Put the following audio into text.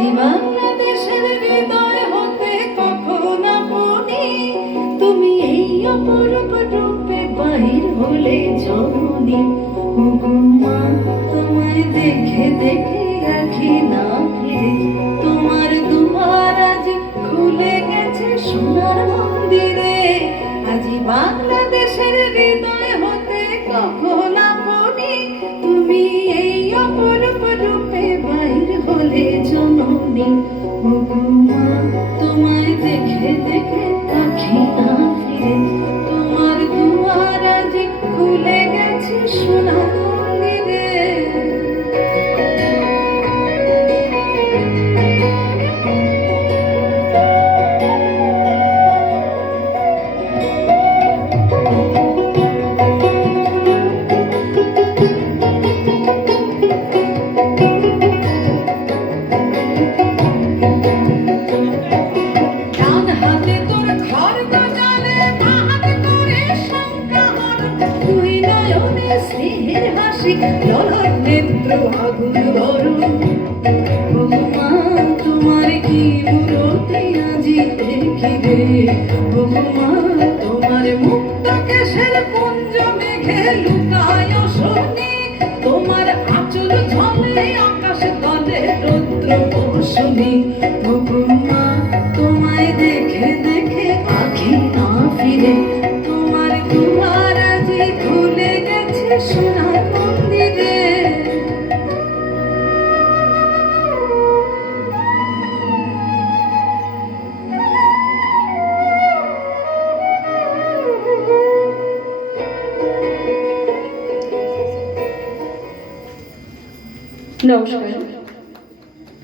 আজি বাংলাদেশের হৃদয় হতে কখন আপনি তুমি এই অপরূপ রূপে বাহির হলে জননী। হুকুমা তোমায় দেখে দেখে আঁখি না ফিরে, তোমার দুয়ার আজ খুলে গেছে সোনার মন্দিরে। আজি বাংলাদেশের হৃদয় হতে কখন আপনি তুমি এই অপরূপ রূপে বাহির হলে জননী। হুকুমা তোমায় দেখে দেখে আঁখি না ফিরে, তোমার দুয়ার আজ খুলে গেছে সোনার মন্দিরে। স্নেহের হাসি ললাট নেত্র আগুন গরম। ভগমা তোমার কি মূরতি আজি দেখিবে, ভগমা তোমার মুক্ত কেশের পুঞ্জ মেঘে লুকায় শনি, তোমার আঁচল ঝলে আকাশ তলে রৌদ্র বর্ষণী। ভগমা তোমায় দেখে দেখে আঁখি না ফিরে, তোমার দুয়ার আজি খুলে গেছে সোনার মন্দিরে। নমস্কার।